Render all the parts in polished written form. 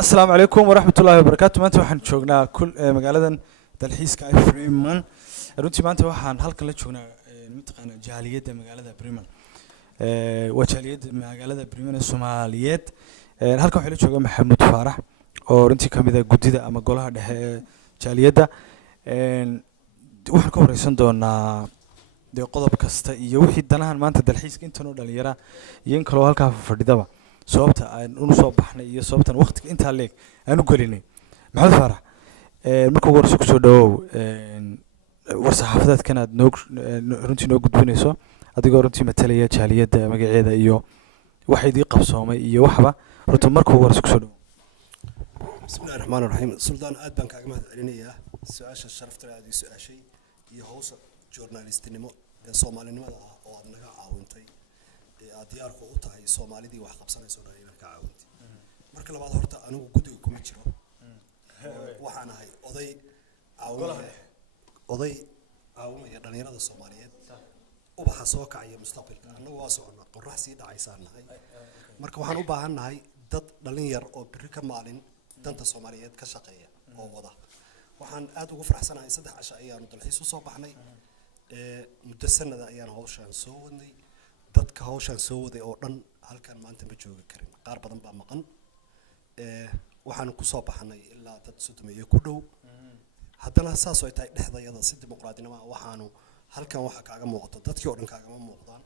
السلام عليكم ورحمة الله وبركاته. maanta waxaan joognaa magaaladan dalxiiska ee Freeman. runtii maanta waxaan halkan la joognaa mataqaana jaaliyadda magaalada Freeman. waa jaaliyadda magaalada Freeman ee Soomaaliyeed. halkan waxaa la jooga Maxamuud Faarax oo runtii kamid ah gudida ama golaha dhexe ee jaaliyadda. waxaan ka wareysan doonaa qodob kasta iyo wixii danahan maanta dalxiiska intan oo dhalinyara iyo in kale oo halkaa fadhidaba sababta aan u soo baxnay iyo sababtan waqtiga inta leeg aan u gelinay. maxamed faarax marka ugu horeysa kusoo dhawow war saxaafadeedkan aad runtii noo gudbinayso adigoo runtii matalaya jaaliyadda magaceeda iyo waxa idii qabsoomay iyo waxba runtii marka ugu horeysa kusoo dhawow. بسم الله الرحمن الرحيم. سلطان aad baan kaaga mahad celinayaa su'aasha sharafta aad ii su'aashay iyo hawsha journalistinimo ee Soomaalinimada ah oo aad naga caawintay ee aad diyaar ku tahay Soomaalidii wax qabsanayso dhan inaad ka caawintay. marka labaad horta anigu guddiga kuma jiro waxaan ahay oday caawinaya dhalinyarada Soomaaliyeed ubaxa soo kacaya mustaqbalka anagu waa soconnaa qorrax sii dhacaysaan nahay. marka waxaan u baahannahay dad dhalinyar oo biri ka maalin danta Soomaaliyeed ka shaqeeya oo wada. waxaan aad ugu faraxsanahay 3 casho ayaanu dalxiis u soo baxnay muddo sanada ayaan hawshan soo wadnay. dadka hawshan soo waday oo dhan halkan maanta ma joogi karin, qaar badan baa maqan. waxaan ku soo baxnay ilaa dad 30 ku dhow. haddana saas ay tahay dhexdayada si dimuqraadinimo waxaanu halkan waxa kaaga muuqata dadkii oo dhan kaaga ma muuqdaan.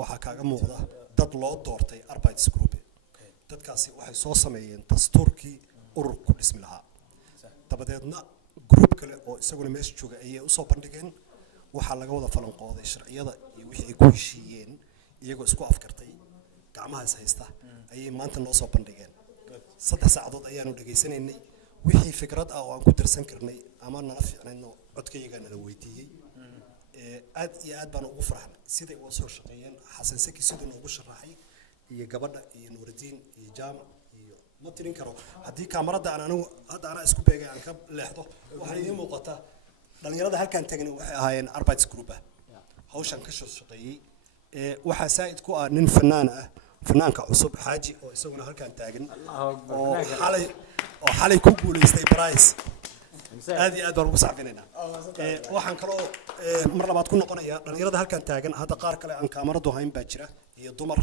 waxa kaaga muuqda dad loo doortay Arbeitsgruppe. dadkaasi waxay soo sameeyeen dastuurkii urur ku dhismi lahaa. dabadeedna group kale oo isaguna meesha jooga ayay u soo bandhigeen waxa laga wada falanqooday sharciyada iyo wixii ay ku heshiiyeen iyagoo isku afkartay gacmahaas haysta ayay maanta noo soo bandhigeen. 3 saacadood ayaanu dhageysanaynay wixii fikrad ah oo aan ku darsan karnay ama nala fiicnayno codkayga nala weydiiyey. aad iyo aad baan ugu faraxnay siday u soo shaqeeyeen. xasan saki sidoo ugu sharaxay iyo gabadha iyo Nuuridiin iyo Jaamac iyo ma tirin karo haddii kaamarada aan anigu hadda ana isku beegay aan ka leexdo waxa idin muuqata dhalinyarada halkan tagnay waxay ahaayeen Arbeitsgruppe hawshan ka shaqeeyay. waxa saa'id ku ah nin fanaanka cusub Xaaji oo isaguna halkan taagan oo xalay ku guuleystay prize. aad iyo aad baan ugu saxbinaynaa. waxaan kaloo mar labaad ku noqonayaa dhalinyarada halkan taagan hadda qaar kale aan kaamaradu hayn baa jira iyo dumar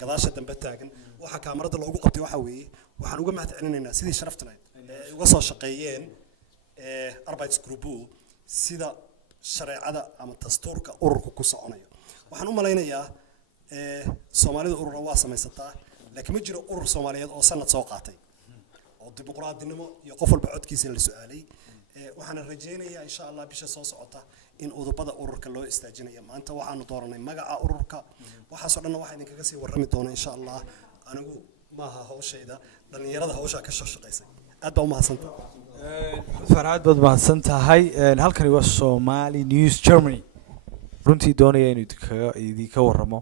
gadaasha dambe taagan. waxa kaamarada loogu qabtay waxa weeye waxaan uga mahad celinaynaa sidii sharafta lahayd ee uga soo shaqeeyeen Arbeitsgruppe sida shareecada ama dastuurka ururku ku soconayo. waxaan u malaynayaa Soomaalida urur waa samaysataa laakiin ma jiro urur Soomaaliyeed oo sanad soo qaatay oo dimuqraadinimo iyo qof walba codkiisa la su'aalay. waxaan rajaynayaa insha Allah bisha soo socota in udubada ururka loo istaajinayo. maanta waxaanu dooranay magaca ururka waxaas oo dhan waxa idin kaga sii warrami doona insha Allah. anigu maaha hawshayda dhalinyarada hawsha ka shaqeysay. aad baa u mahadsantahay. farxad baad mahadsan tahay. halkani waa Somali News Germany. runtii doonaya inuu idinka warramo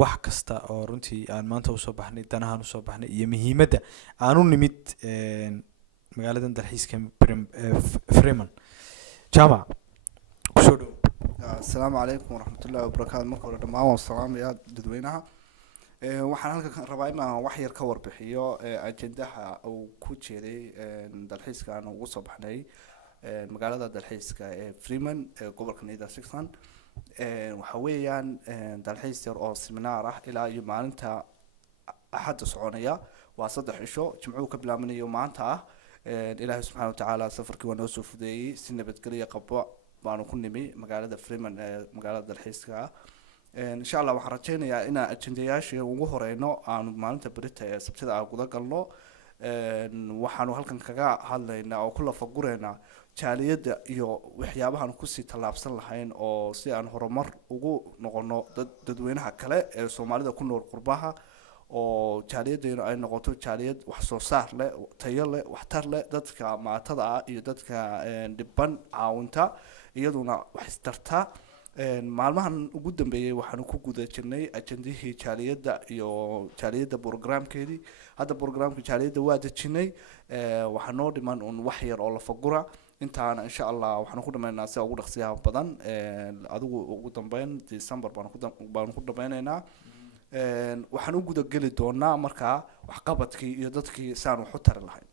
wax kasta oo runtii aan maanta u soo baxnay danahan u soo baxnay iyo muhiimadda aan u nimid magaaladan dalxiiska Freeman. Jaamac kusoo dhow. السلام عليكم ورحمة الله وبركاته. مرحبا دماغ والسلام يا ددوينها. waxaan halkan rabaa inaan wax yar ka warbixiyo ajendaha uu ku jiray dalxiiska aan ugu soo baxnay magaalada dalxiiska ee Freeman ee gobolka Nederland. waxa weeyaan dalxiis yar oo seminar ah ilaa iyo maalinta axad soconaya waa 3 cisho jimcuhu ka bilaabanayo maanta ah. ilaahay subxaanahu wa ta'aala safarkii waa noo soo fudeeyay si nabadgelyo qabo baanu ku nimi magaalada Freeman ee magaalada dalxiiska. insha Allah waxaan rajaynayaa in ajendayaasha ugu horeyno aan maalinta berita ee sabtida aan guda galno. waxaanu halkan kaga hadlaynaa oo kula fagureynaa jaaliyadda iyo waxyaabahan ku sii talaabsan lahayn oo si aan horumar ugu noqono dadweynaha kale ee Soomaalida ku nool qurbaha oo jaaliyaddeena ay noqoto jaaliyad wax soo saar leh tayo leh waxtar leh dadka maatada ah iyo dadka dhiban caawinta iyaduna wax istarta. maalmahan ugu dambeeyay waxaanu ku guda jirnay ajendihii jaaliyadda iyo jaaliyadda programkeedii. hadda programka jaaliyadda waa dejinay. waxaa noo dhiman wax yar oo la fagura intaana insha Allah waxaan ku dhameynaa si ugu dhaqsiyaha badan. adigu ugu dambeyn December baan ku dhameynaynaa. waxaan u guda geli doonaa markaa wax qabadkii iyo dadkii saan wax u tari lahayn.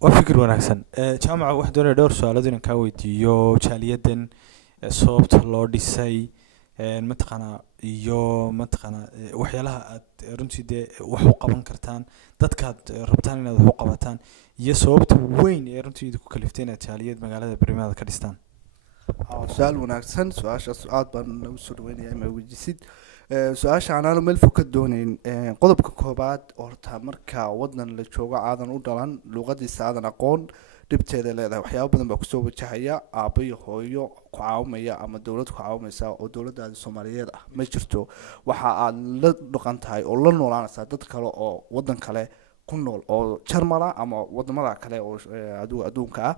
waa fikir wanaagsan. Jaamaca waxaan doonaya dhowr su-aalood inaan kaa weydiiyo jaaliyadan, sababta loo dhisay, mataqaanaa iyo mataqaanaa waxyaalaha aad runtii dee wax u qaban kartaan, dadkaad rabtaan inaad wax u qabataan, iyo sababta weyn ee runtii idinku kaliftay inaad jaaliyad magaalada Barimaada ka dhistaan. su-aal wanaagsan, su-aashaas aad baan nagu soo dhaweynaya ma weydiisid. su-aasha aanaan meel fog ka dooneyn. qodobka koobaad horta marka wadan la joogo aadan u dhalan, luqadiisa aadan aqoon, dhibteeda leedahay. waxyaabo badan baa kusoo wajahaya. aabbo iyo hooyo ku caawimaya ama dowlad ku caawimaysa oo dowladaada soomaaliyeed ah ma jirto. waxa aad la dhaqan tahay oo la noolaanaysaa dad kale oo wadan kale ku nool oo jarmala ama wadamada kale oo adduunka ah.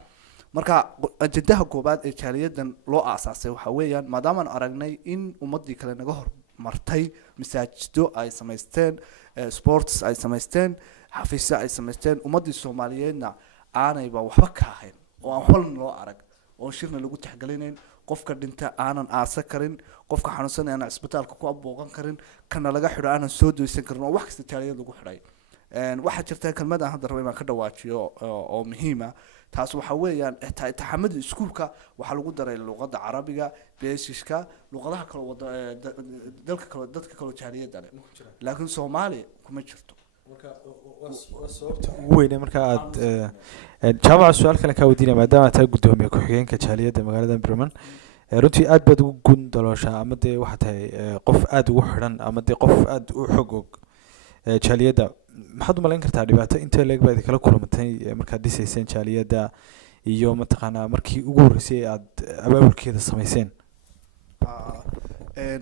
marka ajendaha koobaad ee jaaliyadan loo aasaasay waxa weeyaan, maadaamaan aragnay in ummadii kale naga hormartay masaajido ay samaysteen, sports ay samaysteen, xafiisyo ay samaysteen, ummadii soomaaliyeedna aanayba waxba ka ahayn oo aan waxba loo arag, oo shirna lagu taxgelinayn, qofka dhinta aanan aasa karin, qofka xanuunsan aanan isbitaalka ku abooqan karin, kana laga xidho aanan soo doysan karin, oo wax kasta jaaliyad lagu xidhay. waxaa jirta kelmad aan hadda rabo inaan ka dhawaajiyo oo muhiima. taas waxa weeyaan taxamada iskuulka waxaa lagu daray luqadda carabiga, beeshiska, luqadaha kale dadka kale jaaliyadda leh, laakiin soomaali kuma jirto. waa sababta ugu weyn ee marka aad jaamaca su-aal kale kaa weydiinaya, maadaama aad tahay guddoomiye ku-xigeenka jaaliyadda magaalada Bariman, runtii aad baad ugu gun dalooshaa, ama dee waxaa tahay qof aad ugu xidhan, ama dee qof aad u xog og jaaliyadda. maxaad u malayn kartaa dhibaato intee leeg baad kala kulmatay markaad dhisayseen jaaliyadda, iyo mataqaanaa markii ugu horreysay aad abaabulkeeda samayseen?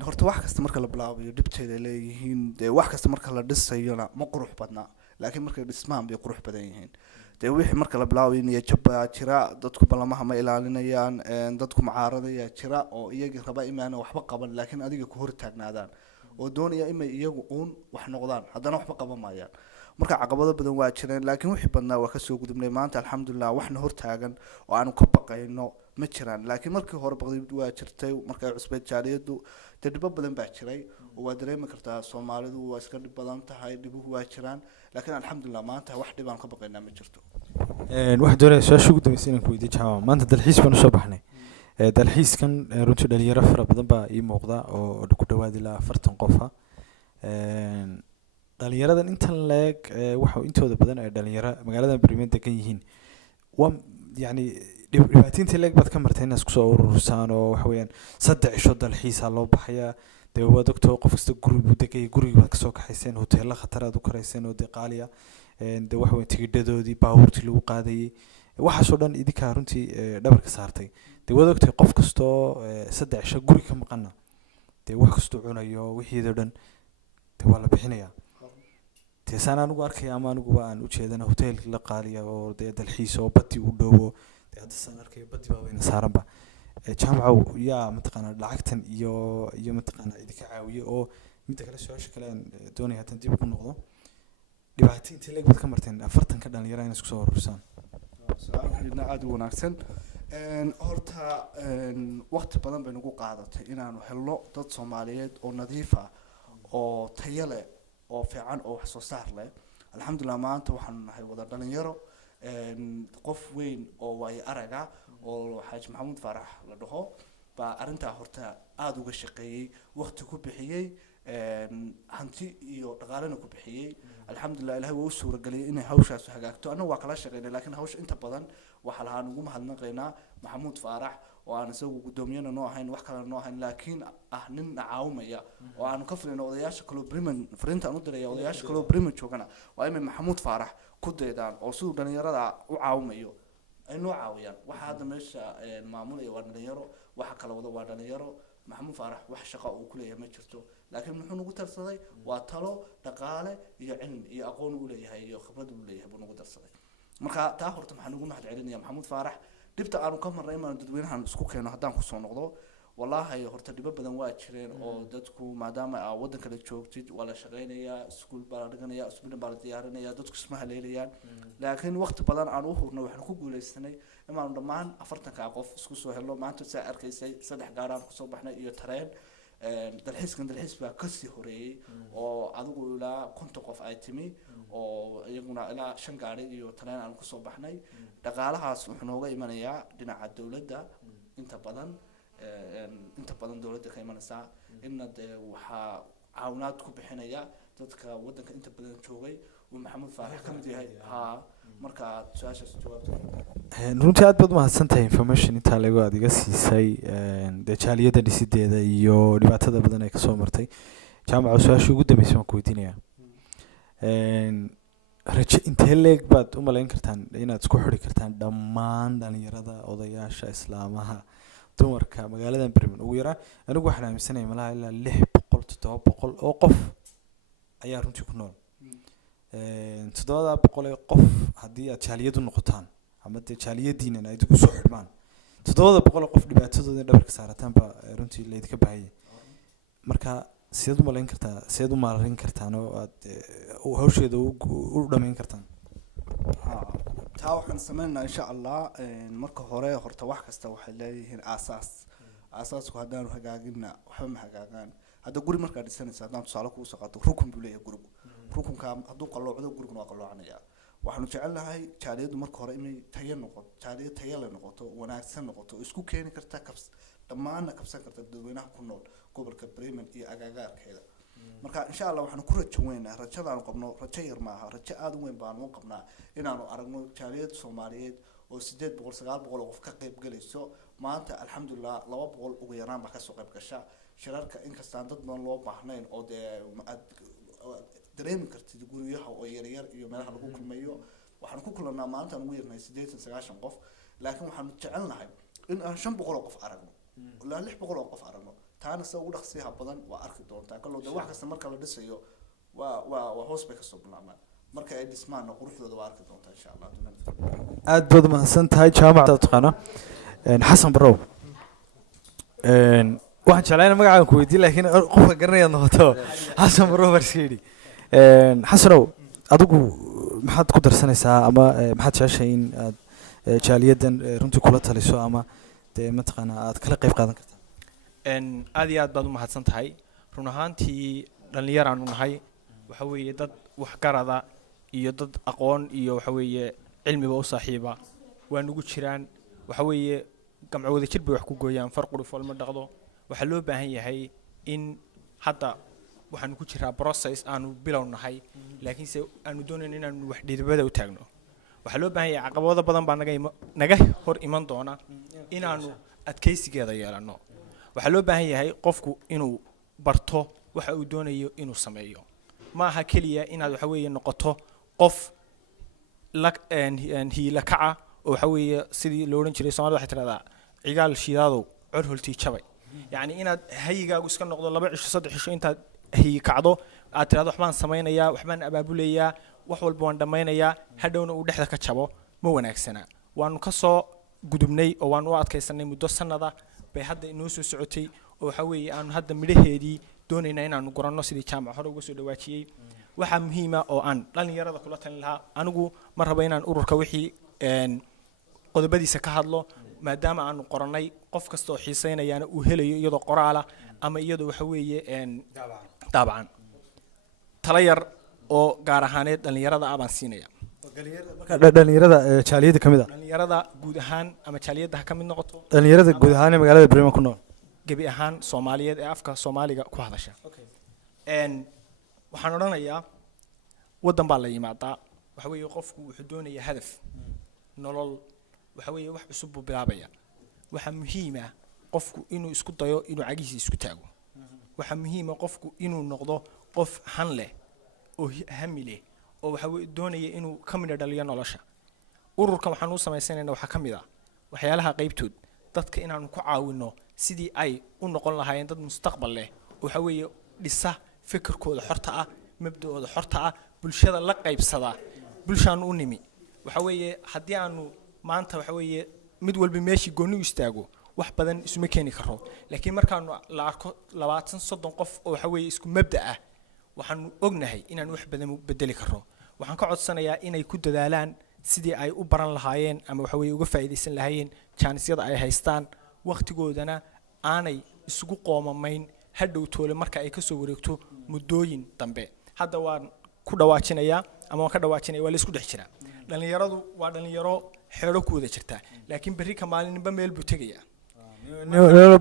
horta wax kasta marka la bilaabayo dhibteeda leeyihiin. dee wax kasta marka la dhisayona ma qurux badna, laakiin markay dhismaan bay qurux badan yihiin. dee wixii marka la bilaabayo niyad-jab baa jira, dadku ballamaha ma ilaalinayaan, dadku mucaaradaya jira oo iyagii raba imaana waxba qaban, laakiin adiga ku hor taagnaadaan oo doonaya inay iyagu uun wax noqdaan, haddana waxba qaban maayaan. marka caqabado badan waa jireen, laakiin wixii badnaa waa kasoo gudubnay. maanta alxamdulilah waxna hortaagan oo aanu ka baqayno ma jiraan. laakiin markii hore baqdid waa jirtay, markay cusbeed jaaliyadu dee dhibo badan baa jiray, oo waa dareemi kartaa soomaalidu waa iska dhib badan tahay, dhibuhu waa jiraan. laakiin alxamdulilah maanta wax dhib aan ka baqaynaa ma jirto. waxaan doonaya su-aasha ugu dambeysay inaan ku weydiiyo jaamaca. maanta dalxiis baan usoo baxnay. dalxiiskan runtii dhalinyaro fara badan baa ii muuqda oo ku dhawaad ilaa 40 qofa. dhalinyaradan intan leeg waxa intooda badan ay dhalinyaro magaalada Bariman degan yihiin. waa yani dhibaataynta leeg baad ka martay inaad isku soo urursaan, oo waxa weeyaan 3 cisho dalxiisa loo baxaya. dee waa doctor qof kasta guri buu degay, guriga baad kasoo kaxayseen, hoteelo khatar aad u karayseen oo dee qaaliya, dee waxa weeyaan tigidhadoodii, baabuurtii lagu qaadayay, waxaasoo dhan idinkaa runtii dhabarka saartay. dee waa doctor qof kastoo 3 cisho guri ka maqana, dee wax kastoo cunayo wixiidoo dhan dee waa la bixinayaa. dee saan anigu arkaya ama aniguba aan u jeedana hotel la qaaliya oo dee dalxiis oo badi u dhowo, dee hadda saan arkayo badi baa weyna saaranba. jaamacow yaa mataqaanaa lacagtan iyo mataqaanaa idinka caawiye. oo midda kale su-aasha kale aan doonaya haddaan dib ugu noqdo, dhibaato intee leeg baad ka marteen 40 ka dhalinyaro inaad isku soo urursaan? su-aalkeedna aada u wanaagsan. horta waqti badan bay nagu qaadatay inaanu helno dad soomaaliyeed oo nadiif ah, oo tayo leh, oo fiican, oo wax soo saar leh. alxamdulilah maanta waxaanu nahay wada dhalinyaro. qof weyn oo waayo araga oo xaaji maxamuud faarax la dhaho baa arrintaa horta aada uga shaqeeyey, waqti ku bixiyey, hanti iyo dhaqaalena ku bixiyey. alxamdulilah ilahay waa u suurageliyay inay hawshaas hagaagto. annagu waa kala shaqeynay, laakiin hawsha inta badan waxaa lahaan ugu mahadnaqaynaa maxamuud faarax, oo aan isagu guddoomiyana noo ahayn, wax kale noo ahayn, laakiin nin na caawimaya, oo aanu ka filayno odayaasha kaloo Bariman. fariinta aan u diraya odayaasha kaloo Bariman joogana waa inay maxamuud faarax ku daydaan, oo siduu dhalinyarada u caawimayo ay noo caawiyaan. waxa hadda meesha maamulaya waa dhalinyaro, waxa kala wada waa dhalinyaro. maxamuud faarax wax shaqo uu ku leeyahay ma jirto, laakiin muxuu nagu tarsaday waa talo, dhaqaale iyo cilmi iyo aqoon uu leeyahay iyo khibrad uu leeyahay buu nagu darsaday. marka taa horta waxaan ugu mahad celinaya maxamuud faarax. dhibta aanu ka marnay imaan dadweynahan isku keeno haddaan kusoo noqdo, wallaahi horta dhibo badan waa jireen oo dadku maadaama aa waddan kale joogtid waa la shaqaynayaa, iskuul baa la dhiganayaa, isbidhan baa la diyaarinayaa, dadku isma haleelayaan. laakiin waqti badan aan u hurno waxaan ku guuleysanay inaanu dhammaan 40 qof isku soo helno. maanta saa arkaysay 3 gaaraan kusoo baxnay iyo tareen. dalxiis baa kasii horeeyey oo adigu ilaa 50 qof ay timi oo iyaguna ilaa 5 gaari iyo talaan aan kusoo baxnay dhaqaalahaas wuxuu nooga imanayaa dhinaca dawladda inta badan dawladda ka imanaysa inna waxaa caawinaad ku bixinaya dadka wadanka inta badan joogay oo maxamed faarax ka mid yahay marka su'aashaas jawaabta runtii aad baad mahadsantahay information intaa lagu adiga siisay jaaliyada dhisideeda iyo dhibaatada badan ee kasoo martay jaamaca su'aasha ugu dambeysay waan ku weydiinayaa rajo intee leeg baad u malayn kartaan inaad isku xiri kartaan dhammaan dhalinyarada odayaasha islaamaha dumarka magaalada Birmingham ugu yaraan anigu waxaan aaminsanahay malaha ilaa 600 700 oo qof ayaa runtii ku nool 700 ee qof haddii aad jaaliyadu noqotaan ama jaaliyadiina ay ku soo xirmaan 700 qof dhibaatadooda dhabarka saarataan ba runtii leedka baahiyay marka sidoo malayn kartaa sidoo maarin kartaan oo aad hawsheeda u dhameyn kartaan taa waxaan sameynaa insha Allah marka hore horta wax kasta waxay leeyihiin asaasku haddaan hagaagina waxba ma hagaagaan hadda guri marka dhisanaysa haddaan tusaale ku soo qaato rukun buu leeyahay gurigu rukunka hadduu qalloocdo guriguna waa qalloocanayaa waxaanu jecelnahay jaaliyadu marka hore inay tayo la noqoto wanaagsan noqoto isku keeni karta dhammaan kabsan karta dadweynaha ku nool gobolka Bremen iyo agagaarkeeda marka insha Allah waxaanu ku rajo weynaa rajadaan qabno rajo yar ma aha rajo aad u weyn baan u qabnaa inaanu aragno jaaliyad Soomaaliyeed oo 800 900 qof ka qayb galayso maanta alxamdulillah 200 ugu yaraan ba ka soo qayb gasha shirarka in kasta dad badan loo baahnayn oo dareemi kartid guriyaha oo yaryar iyo meelaha lagu kulmayo waxaan ku kulanaa maanta ugu yarnay 8 qof laakiin waxaan jecelnahay in aan 500 qof aragno ilaa 600 qof aragno taana soo u dhaqsiyaha badan waa arki doontaa kaloo wax kasta marka la dhisayo waa hoos bay ka soo bilaabmaan marka ay dhismaan quruxdooda waa arki doontaa insha Allah aad baad mahadsantahay jaamacada taqana xasan barow waxaan jeclayn magacaaga ku weydiin laakiin qofka garanaya noqoto xasan barow barsiidi xasanow adigu maxaad ku darsanaysaa ama maxaad jeceshay in aad jaaliyadan runtii kula taliso ama mataqaana aad kala qayb qaadan kartaa aad iyo aad baad u mahadsantahay run ahaantii dhalinyaraan u nahay waxa weeye dad wax garada iyo dad aqoon iyo waxa weeye cilmiba u saaxiiba waan ugu jiraan waxa weeye gamco wada jir bay wax ku gooyaan farqu falma dhaqdo waxa loo baahan yahay in hadda waxaan ku jiraa process aanu bilownahay laakiin se aanu doonayno inaan wax dhidibada u taagno waxa loo baahan yahay caqabado badan baa naga hor iman doona inaanu adkeysigeeda yeelano waxa loo baahan yahay qofku inuu barto waxa uu doonayo inuu sameeyo ma aha kaliya inaad waxa weeye noqoto qof hiila kaca oo waxa weeye sidii loo oran jiray Soomaalidu waxay tiraahdaa cigaal shidaado cod holtii jabay yani inaad hayigaagu iska noqdo 2 cisho 3 cisho intaad hayi kacdo aad tiraahdo waxbaan sameeynayaa waxbaan abaabulayaa wax walba waan dhamaynayaa hadhowna uu dhexda ka jabo ma wanaagsana waanu ka soo gudubnay oo waan u adkaysanay muddo sanada bay hadda inoo soo socotay oo waxa weeye aan hadda midhaheedii doonayna inaanu goranno sidii jaamac hore uga soo dhawaajiyay waxa muhiim ah oo aan dhalinyarada kula talin lahaa anigu ma rabo inaan ururka wixii qodobadiisa ka hadlo maadaama aanu qoranay qof kasta oo xiiseynayana uu helayo iyadoo qoraala ama iyadoo waxa weeye daabacan tala yar oo gaar ahaaneed dhalinyarada abaan siinaya dhalinyarada jaaliyada kamid ah dhalinyarada guud ahaan ama jaaliyada ka mid noqoto dhalinyarada guud ahaan ee magaalada Bremen ku nool gabi ahaan Soomaaliyeed ee afka Soomaaliga ku hadasha waxaan oranayaa wadan baa la yimaadaa waxa weeye qofku wuxuu doonayaa hadaf nolol waxa weeye wax cusub buu bilaabaya waxa muhiim ah qofku inuu isku dayo inuu cagiisa isku taago waxa muhiim ah qofku inuu noqdo qof han leh oo hami leh oo waxa weeye doonaya inuu ka mid dhaliyo nolosha ururkan waxaan u sameysanaynaa waxa kamid ah waxyaalaha qaybtood dadka inaanu ku caawino sidii ay u noqon lahaayeen dad mustaqbal leh waxa weeye dhisa fikirkooda xorta ah mabda'ooda xorta ah bulshada la qaybsada bulshaan u nimi waxa weeye haddii aanu maanta waxa weeye mid walba meeshii gooni u istaago wax badan isuma keeni karo laakiin markaanu la arko 20 30 qof oo waxa weeye isku mabda ah waxaan ognahay inaan wax badan bedeli karo waxaan ka codsanayaa inay ku dadaalaan sidii ay u baran lahaayeen ama waxa weeye uga faa'iideysan lahaayeen jaanisiyada ay haystaan waqtigoodana aanay isugu qoomamayn hadhow toole marka ay kasoo wareegto muddooyin dambe. Hadda waan ku dhawaajinayaa ama waan ka dhawaajinaya waa la isku dhex jiraa. Dhalinyaradu waa dhalinyaro xeero ku wada jirta, laakiin berri ka maalinba meel buu tegayaa.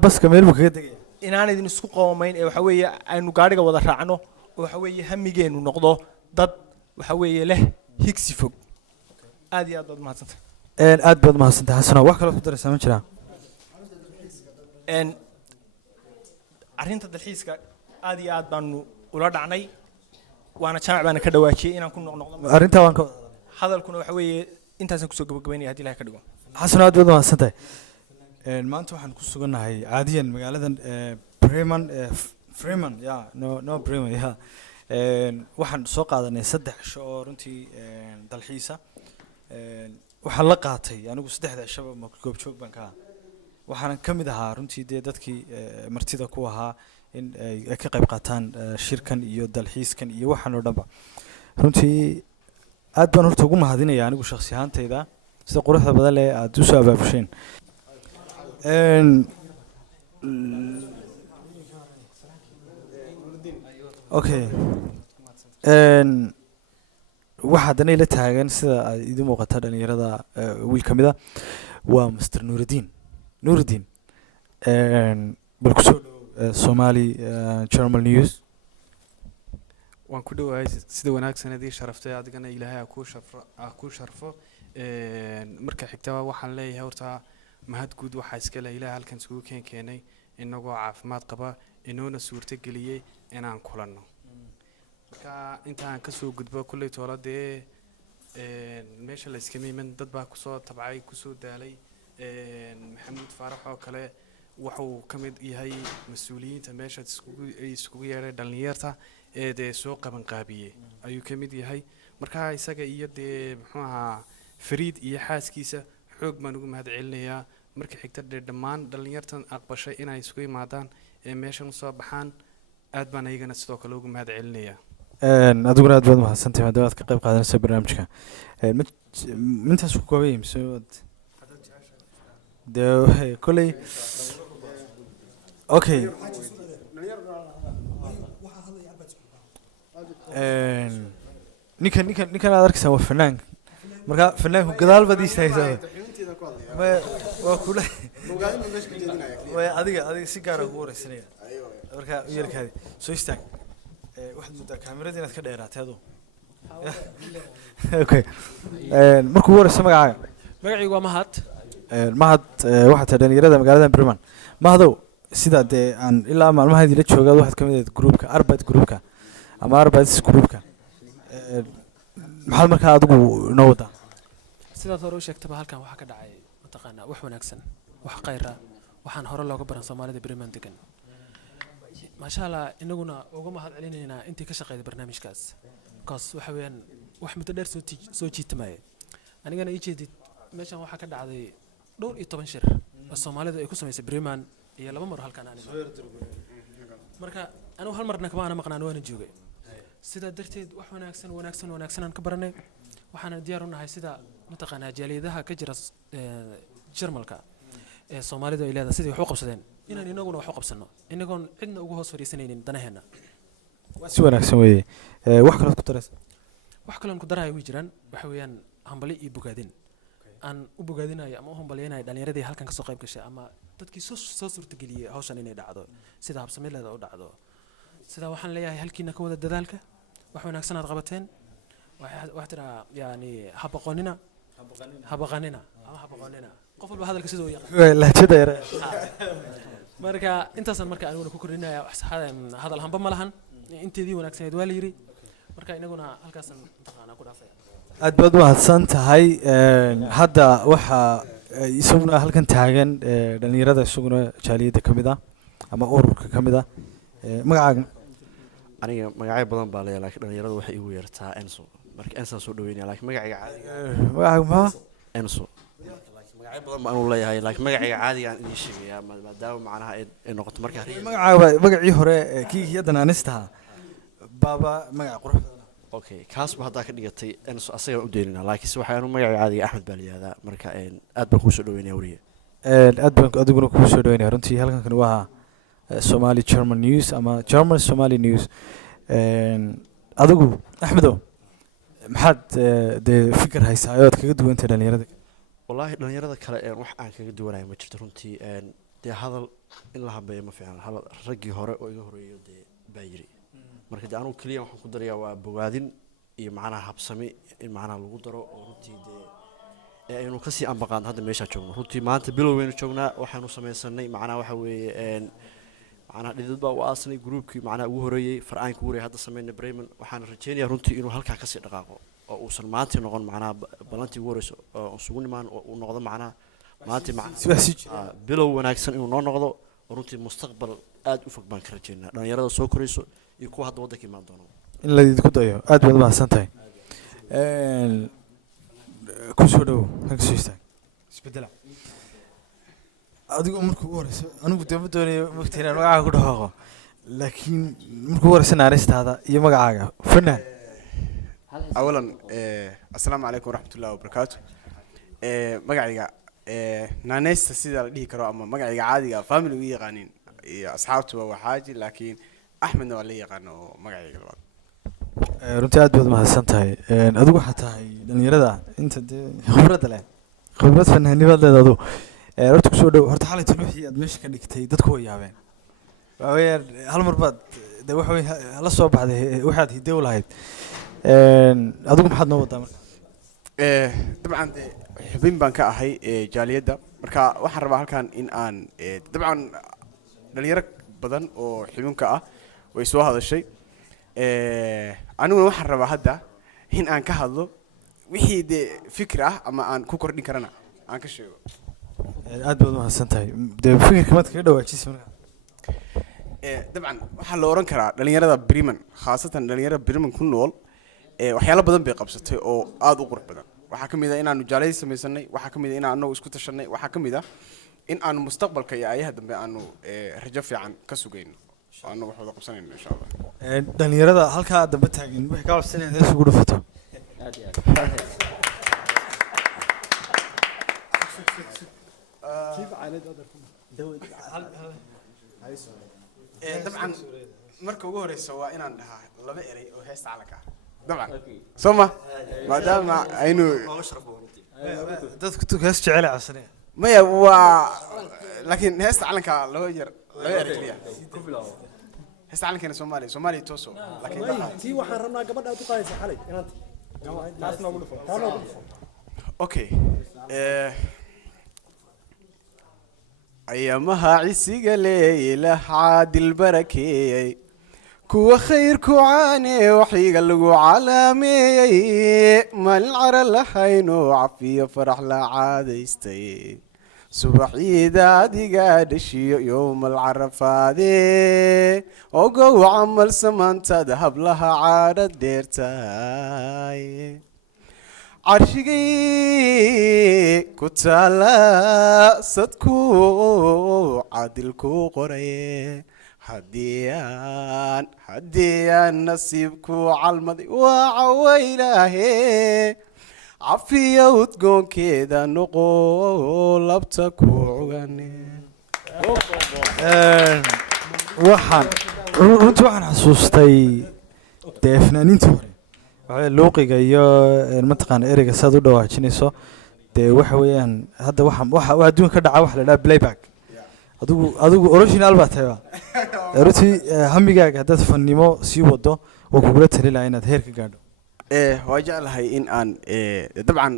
baska meel buu kaga tegaya. Inaan idin isku qoomayn ee waxa weeye aynu gaadhiga wada raacno oo waxa weeye hamigeenu noqdo dad waxa weeye leh higsi fog. aad iyo aad baad mahadsantahay. aad baad mahadsantahay xasano. wax kale ku daraysaa ma jiraan? arrinta dalxiiska aad iyo aad baanu ula dhacnay, waana jamac baana ka dhawaajiyay inaan ku noqnoqdo. arrintaa waan ka hadalkuna waxa weeye intaasaan kusoo gabagabaynaya haddii ilahay ka dhigo. xasano aad baad mahadsantahay. maanta waxaan ku sugannahay caadiyan magaaladan Freeman no Bremen waxaan soo qaadanay 3 cisho oo runtii dalxiisa. waxaan la qaatay anigu 3 cisho goob joog baan ka ahaa. waxaan ka mid ahaa runtii dadkii martida ku ahaa in ay ka qayb qaataan shirkan iyo dalxiiskan iyo waxaan oo dhanba. runtii aad baan horta ugu mahadinayaa anigu shakhsi ahaantayda sida quruxda badan leh aad u soo abaabusheen. okay waxa hadana ila taagan sida ay idin muuqata dhalinyarada wiil kamida waa Mr. Nuruddin bal ku soo dhow Somali German News. waan ku dhawahay sida wanaagsan adii sharaftay adigana ilaahay ku sharfo. marka xigta waxaan leeyahay horta mahad guud waxa iska leh ilaahay halkan isugu keenay inagoo caafimaad qaba inoona suurta geliyay inaan kulanno. marka intaan ka soo gudbo kulay tooladee meesha la iska miiman dad baa ku soo tabcay ku soo daalay. maxamuud faarax oo kale wuxuu ka mid yahay mas'uuliyiinta meesha iskugu yeeray dhalinyarta ee soo qaban qaabiyay ayuu ka mid yahay. marka isaga iyo muxuu ahaa Fariid iyo xaaskiisa xoog baan ugu mahad celinayaa. marka xigta dhammaan dhalinyartan aqbashay inay isku yimaadaan ee meeshan soo baxaan aad baan ayagana sidoo kale ugu mahad celinayaa. adiguna aad baad mahadsantahay maadaama aad ka qayb qaadanayso barnaamijka. intaas ku koobay mise koley okay ninkan aad arkaysaa waa fanaan. marka fanaanku gadaal baad istaagaysaa. waa kula adiga si gaar ah ugu wareysanaya. marka u yeelkaadi soo istaag. waxaad moodaa kaamirada inaad ka dheeraatay adoo. okay markuu wareyso magacaaga? magacaygu waa Mahad. Mahad waxaad tahay dhalinyarada magaalada Bremen. Mahadow sida aan ilaa maalmaha idin la joogaa waxaad kamid tahay groupka Arbad groupka ama Arbad groupka. maxaad markaa adigu noo wadaa? sidaad hore u sheegtaba halkan waxaa ka dhacay mataqaanaa wax wanaagsan wax khayr ah waxaan hore looga baran Soomaalida Bremen degan. maasha Allah inaguna uga mahad celinaynaa intii ka shaqeeyay barnaamijkaas kaas waxa weeyaan wax muddo dheer soo jiitmay. anigana ii jeedid meeshan waxaa ka dhacday dhowr iyo 10 shir oo Soomaalida ay ku sameysay Bremen iyo 2 mar halkan aan marka anu hal marna kama ana maqnaan waana joogay. sida darteed wax wanaagsan aan ka baranay waxaan diyaar u nahay sida mataqaanaa jaaliyadaha ka jira Jarmalka ee Soomaalida ay leedahay sidii wax u qabsadeen inaan inaguna wax u qabsano inagoon cidna ugu hoos fariisanaynin danaheena. waa si wanaagsan weeye. wax kale ku daraysa? wax kale ku darayo way jiraan waxa weeyaan hambali iyo bogaadin aan u bogaadinayo ama u hambaleynayo dhalinyaradii halkan ka soo qayb gashay ama dadkii soo suurtageliyay hawshan inay dhacdo sida habsamileeda u dhacdo. sida waxaan leeyahay halkiina ka wada dadaalka wax wanaagsan aad qabateen. wax tira yani habaqonina qof walba hadalka sidoo yaqaan lahjada yar. marka intaasan marka aniguna ku kordhinaya hadal hamba ma lahan inteedii wanaagsaneed waa la yiri. marka inaguna halkaasan taqaanaa ku dhaafay. aad baad u mahadsan tahay. hadda waxa isaguna halkan taagan dhalinyarada isaguna jaaliyada kamid ah ama ururka kamid ah. magacaaga? aniga magacyo badan baa leeyahay laakiin dhalinyaradu waxay igu yeertaa Enso. marka Enso soo dhaweynaya laakiin magacayga magacaaga ma Enso. magacyo badan baan u leeyahay laakiin magacayga caadiga aan idin sheegayaa maadaama macnaha ay noqoto marka magacaaga magacii hore kii yadan anistaha baba magac qurux. okay kaas ba hadda ka dhigatay Enso asaga u deynina laakiin si waxaan magacayga caadiga Axmed baa leeyahay. marka aad baan ku soo dhaweynaya wariye. aad baan adiguna ku soo dhaweynaya runtii halkan waa Somali German News ama German Somali News. Adigu Axmedow maxaad dee fikir haysaa oo aad kaga duwantay dhalinyarada? wallaahi dhalinyarada kale wax aan kaga duwanayo ma jirto runtii dee hadal in la habeeyo ma fiican hadal raggii hore oo iga horeeyo dee baa yiri marka dee anugu keliya waxaan ku darayaa waa bogaadin iyo macnaha habsami in macnaha lagu daro oo runtii dee aynu kasii ambaqaadno hadda meeshaa joogno runtii maanta bilow waynu joognaa waxaanu samaysanay macnaha waxa weeye macnaha dhidid baa u aasnay groupkii macnaha ugu horeeyey farcaanka ugu horeeyay hadda sameynay Bremen waxaan rajeynayaa runtii inuu halkaa kasii dhaqaaqo oo uusan maanta noqon macnaha balantii ugu horeyso oo sugu nimaan oo uu noqdo macnaha maanta bilow wanaagsan inuu noo noqdo oo runtii mustaqbal aad u fog baan ka rajeynaa dhalinyarada soo korayso iyo kuwa hadda waddanka imaan doono in la idinku dayo aad baad mahadsan tahay. ku soo dhow halka soo istaag isbedela adigu markuu ugu horeyso anigu dee ma doonayo magteena magacaaga ku dhawaaqo laakiin markuu ugu horeyso naaristaada iyo magacaaga fanaan. اولا السلام عليكم ورحمه الله وبركاته magacayga naaneysta sida la dhihi karo ama magacayga caadiga family u yaqaanin iyo asxaabtu waa xaaji laakiin axmedna waa la yaqaan oo magacayga labaad. runtii aad baad mahadsan tahay. adigu waxaa tahay dhalinyarada inta dee khibradda leh khibrad fanaanimaad leed adigu horta kusoo dhow horta xalay tan wixii aad meesha ka dhigtay dadku way yaabeen waa weeyaan hal mar baad dee waxa weeye la soo baxday waxaad hidew lahayd adigu maxaad noo wadaa marka? dabcan xubin baan ka ahay jaaliyadda marka waxaan rabaa halkan in aan dabcan dhalinyaro badan oo xubinka ah way soo hadashay aniguna waxaan rabaa hadda in aan ka hadlo wixii dee fikir ah ama aan ku kordhin karana aan ka sheego. aad baad mahadsan tahay. dee fikirka maad kaga dhawaajisay marka? dabcan waxaa la oran karaa dhalinyarada Bremen khaasatan dhalinyarada Bremen ku nool waxyaalo badan bay qabsatay oo aad u qurux badan waxaa kamid ah inaanu jaalay samaysanay waxaa kamid ah in aanu isku tashanay waxaa kamid ah in aanu mustaqbalka iyo ayaha dambe aanu rajo fiican ka sugayno aanu wax wada qabsanayno insha Allah. dhalinyarada halkaa dambe taagan waxay ka cabsanayaan inay isugu dhufato dabcan marka ugu horeysa waa inaan dhahaa laba eray oo heesta calanka طبعا سوما ما دام عينو dadku kaas jecel cabsanaya ما هو لكن هست علنك لو ير لو يركليا هست علنك سومالي توسو لكن تي waxaan rabnaa gabadha aad u qaadaysa xalay inaad taasna ugu dhufo taasna ugu dhufo اوكي ايامها عيسيغا ليله عادل بركي كوا خير كوعاني وحيق اللقو عالمي ما العر لحينو عفية فرح لعاديستي صبحي دادي قاد الشيء يوم العرفادي وقو عمل سمانتا ذهب لها عادة ديرتاي عرشقي كتالا صدكو عادلكو قريه هديان نصيبكو عالمضي وعويلاه عفية وتقون كذا نقول لبتكو عغني waxaan runtii waxaan xasuustay dee fanaaniintii hore waxaa luuqiga iyo mataqaana ereyga saad u dhawaajinayso dee waxa weeyaan hadda waxa adduunka ka dhaca waxa la dhaha playback adigu original baa tahay runtii hamigaaga haddaad fannimo sii wado waa kugula tali lahaa inaad heer ka gaadho. waa jeclahay in aan dabcan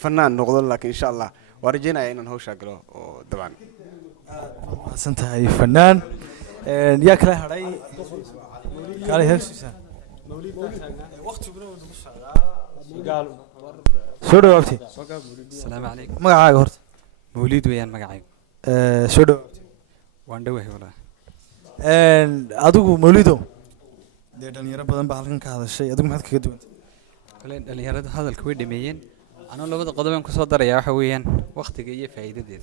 fanaan noqdo laakiin insha allah waa rajeynayaa inaan hawshaa galo oo dabcan mahadsan tahay fanaan. yaa kala hadhay kaalay heegsiisaan soo dhawaabtay. السلام عليكم magacaaga horta موليد ويان مقعي soo dhawaabtay. وان دوه والله adigu mawlido dee dhalinyaro badan baa halkan ka hadashay adigu maxaad kaga duwantay? كلين اللي يرد هذا الكويد دميين أنا لو بدأ قدامي كسر دريا وحويان وقت جاي فايدة دي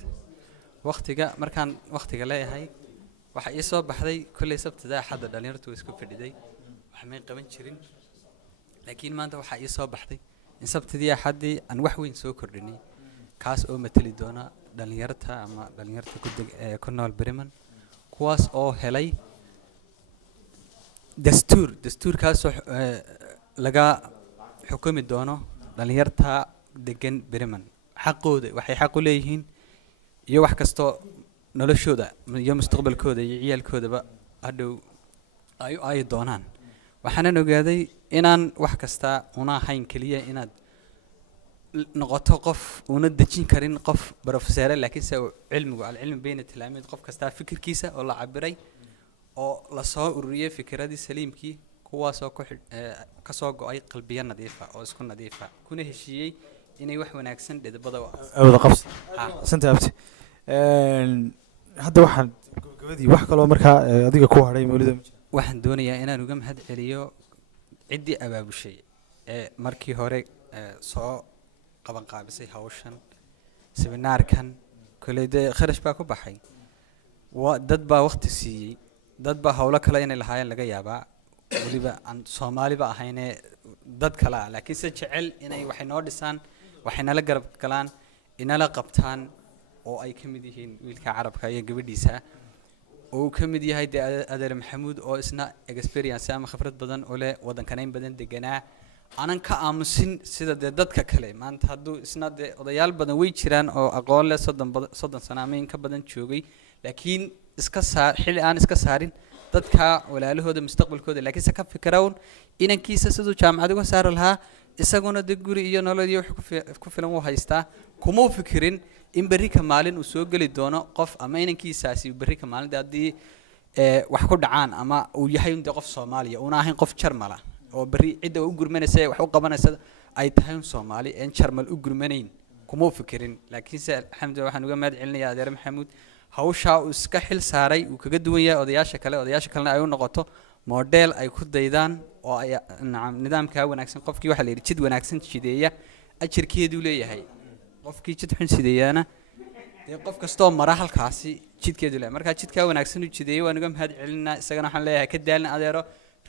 وقت جا مركان وقت جا لا هاي وح يصاب بحذي كل سبت ده حد اللي يرتو يسكب في الدي وحمين قبل شيرين لكن ما أنت وح يصاب بحذي إن سبت دي حدي أن وحوين سوكرني كاس أو مثلي دونا اللي يرتها أما اللي يرتها كنا البريمن kuwaas oo helay dastuurkaasoo laga xukumi doono dhalinyarta degan Bremen xaqooda waxay xaq u leeyihiin iyo wax kastoo noloshooda iyo mustaqbalkooda iyo ciyaalkoodaba hadhow ay doonaan waxaanan ogaaday inaan wax kasta una ahayn keliya inaad noqoto qof una dejin karin qof professor laakiinse cilmigu alcilmi bayna talaamiid qof kasta fikirkiisa oo la cabiray oo la soo ururiyay fikradii saliimkii kuwaasoo ka soo go'ay qalbiyo nadiifa oo isku nadiifa kuna heshiiyey inay wax wanaagsan dhidbada wada qabsi santa abti hadda waxaan gabadii wax kale oo markaa adiga ku haray mawlida waxaan doonayaa inaan uga mahad celiyo ciddii abaabushay ee markii hore soo qaban qaabisay hawshan seminaarkan kolleyde kharash baa ku baxay dad baa waqti siiyey dad baa hawlo kale inay lahaayeen laga yaabaa weliba aan soomaaliba ahaynee dad kale ah laakiin se jecel inay waxay noo dhisaan waxay nala garab galaan inala qabtaan oo ay ka mid yihiin wiilka carabka iyo gabadhiisa oo uu ka mid yahay dee adeer maxamuud oo isna experience ama khibrad badan oo leh waddankanayn badan deganaa aanan ka aamusin sida dee dadka kale maanta hadduu isna dee odayaal badan way jiraan oo aqoon leh soddon sano ama in ka badan joogay laakiin xilli aan iska saarin dadka walaalahooda mustaqbalkooda laakiin se ka fikirawn inankiisa siduu jaamacad uga saari lahaa isaguna dee guri iyo nolol iyo wax ku filan uu haystaa kumuu fikirin in berri ka maalin uu soo geli doono qof ama inankiisaasi berri ka maalin haddii wax ku dhacaan ama uu yahay dee qof Soomaaliya una ahayn qof Jarmala oo berri cidda u gurmanaysa wax u qabanaysa ay tahay Soomaali aan Jarmal u gurmanayn kumuu fikirin laakiin se alxamdulillah waxaan uga mahad celinayaa adeer maxamuud hawsha uu iska xil saaray uu kaga duwan yahay odayaasha kalena ay u noqoto model ay ku daydaan oo ay nidaamka wanaagsan qofkii waxa la yiri jid wanaagsan jideeya ajirkeedu leeyahay qofkii jid xun sideeyana ee qof kastoo mara halkaasi jidkeedu leeyahay marka jidka wanaagsan u jideeyo waan uga mahad celinaa isagana waxaan leeyahay ka daalin adeero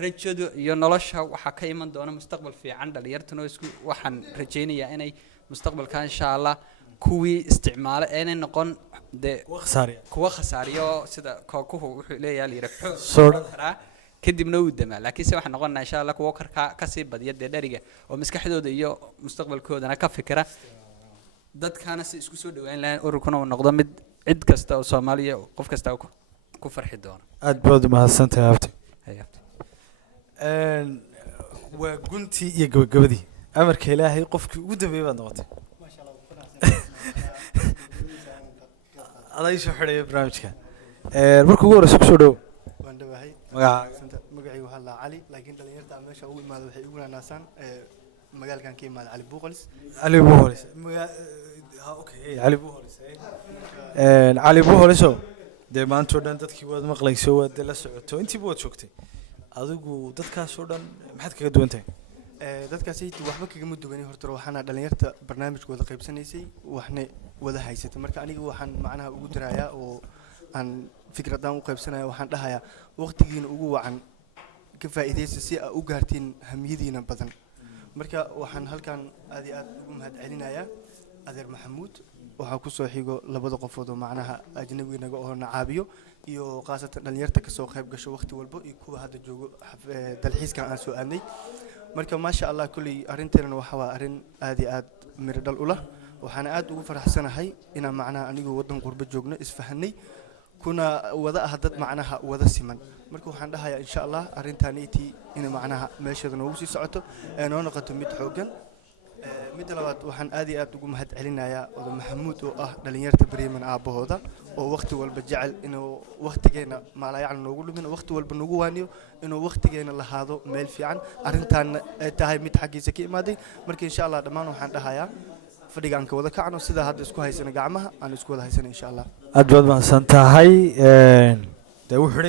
rajadu iyo nolosha waxa ka iman doona mustaqbal fiican dhalinyartuna isku waxaan rajaynayaa inay mustaqbalka insha Allah kuwii isticmaalo inay noqon de kuwa khasaariyo sida kookuhu wuxuu leeyahay yiraahdo soo kadibna uu damaa laakiin se waxaan noqonaa insha Allah kuwa ka sii badiya dhariga oo maskaxdooda iyo mustaqbalkoodana ka fikira dadkana si isku soo dhaweyn lahayn ururkuna uu noqdo mid cid kasta oo Soomaaliya qof kasta ku farxi doona aad baad mahadsantahay abti waa guntii iyo gabagabadii amarka Ilaahay qofkii ugu dambeeyay baad noqotay aday soo xidhay barnaamijka markuu ugu horeyso ku soo dhaw waan dhawahay magacaygu waxaa la cali laakiin dhalinyarta meesha ugu imaado waxay ugu wanaagsan magaalkan ka imaado cali buuqalis cali buuqaliso dee maanta oo dhan dadkii waad maqlayso waad la socoto intiiba waad joogtay adigu dadkaas oo dhan maxaad kaga duwan tahay dadkaasi waxba kagama duwanin horta waxaana dhalinyarta barnaamijkooda qaybsanaysay waxna wada haysatay marka aniga waxaan macnaha ugu dirayaa oo aan fikradan u qaybsanaya waxaan dhahayaa waqtigiina ugu wacan ka faa'iideysta si aad u gaartiin hamiyadiina badan marka waxaan halkan aad iyo aad ugu mahad celinayaa adeer maxamuud waxaa ku soo xigo labada qofood oo macnaha ajnabiga oo nacaabiyo iyo qaasatan dhalinyarta ka soo qayb gasho waqti walba iyo kuwa hadda joogo dalxiiska aan soo aadnay marka ma sha Allah kulli arinteena waxa waa arin aad iyo aad miro dhal u leh waxaana aad ugu faraxsanahay inaan macnaha anigu wadan qurba joogno isfahanay kuna wada dad macnaha wada siman marka waxaan dhahayaa insha Allah arintaaniiti in macnaha meeshada noogu sii socoto ee noo noqoto mid xoogan mid labaad waxaan aad iyo aad ugu mahad celinayaa odo maxamuud oo ah dhalinyarta Bremen aabahooda oo waqti walba jecel inuu waqtigeena maalayacna noogu dhumin waqti walba noogu waaniyo inuu waqtigeena lahaado meel fiican arintan ay tahay mid xaqiisa ka imaaday marka insha Allah dhamaan waxaan dhahayaa fadhiga aan ka wada kacno sida hadda isku haysana gacmaha aan isku wada haysana insha Allah aad baad mahadsan tahay wuxuu